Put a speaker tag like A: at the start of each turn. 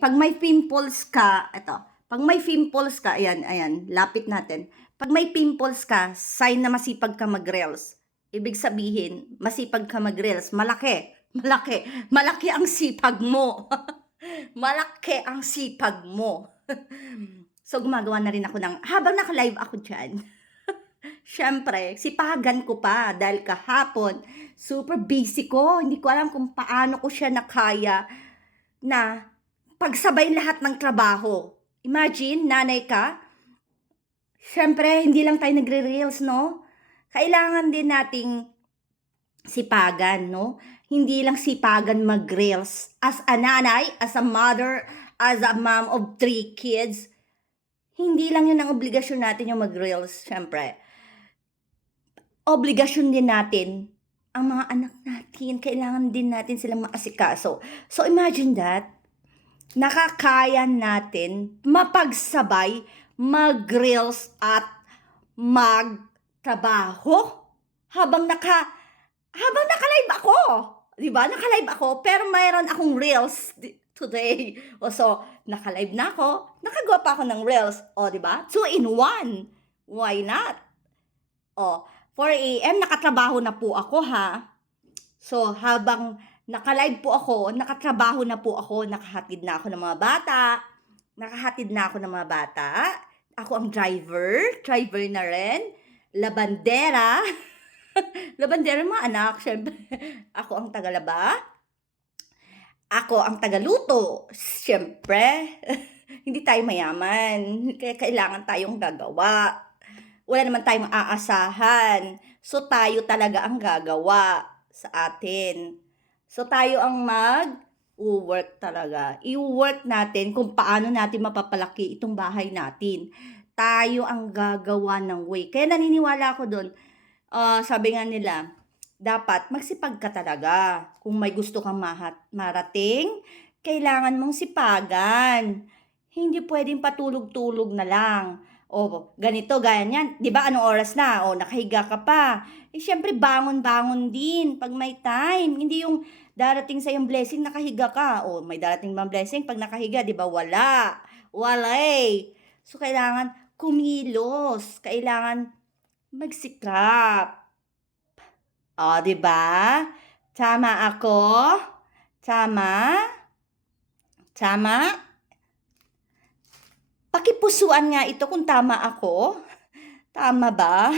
A: pag may pimples ka, ito, pag may pimples ka, ayan, ayan, lapit natin. Pag may pimples ka, sign na masipag ka mag-reels. Ibig sabihin, masipag ka mag-reels. Malaki, malaki, malaki ang sipag mo. malaki ang sipag mo. so, gumagawa na rin ako ng, habang naka-live ako dyan, Siyempre, sipagan ko pa dahil kahapon, super busy ko. Hindi ko alam kung paano ko siya nakaya na pagsabay lahat ng trabaho. Imagine, nanay ka, Siyempre, hindi lang tayo nagre-reels, no? Kailangan din nating sipagan, no? Hindi lang sipagan mag-reels. As a nanay, as a mother, as a mom of three kids, hindi lang yun ang obligasyon natin yung mag-reels, syempre. Obligasyon din natin ang mga anak natin. Kailangan din natin silang maasikaso. So imagine that, nakakaya natin mapagsabay mag-reels at magtrabaho habang naka habang naka-live ako. 'Di ba? Naka-live ako pero mayroon akong reels today. O so, naka-live na ako, nakagawa pa ako ng reels. O, 'di ba? Two in one. Why not? O, 4 a.m. nakatrabaho na po ako ha. So, habang naka-live po ako, nakatrabaho na po ako, nakahatid na ako ng mga bata, nakahatid na ako ng mga bata, ako ang driver, driver na rin, labandera, labandera mga anak, syempre, ako ang tagalaba, ako ang tagaluto, syempre, hindi tayo mayaman, kaya kailangan tayong gagawa. Wala naman tayong aasahan. So, tayo talaga ang gagawa sa atin. So, tayo ang mag work talaga. I-work natin kung paano natin mapapalaki itong bahay natin. Tayo ang gagawa ng way. Kaya naniniwala ako doon. Ah, sabi nga nila, dapat magsipag ka talaga. Kung may gusto kang mahat, marating, kailangan mong sipagan. Hindi pwedeng patulog-tulog na lang. O, ganito, ganyan. Di ba, anong oras na? O, nakahiga ka pa. Eh, syempre, bangon-bangon din pag may time. Hindi yung darating sa yung blessing, nakahiga ka. O, may darating bang blessing? Pag nakahiga, di ba, wala. Wala eh. So, kailangan kumilos. Kailangan magsikap. O, di ba? Tama ako? Tama? Tama? Pakipusuan nga ito kung tama ako. Tama ba?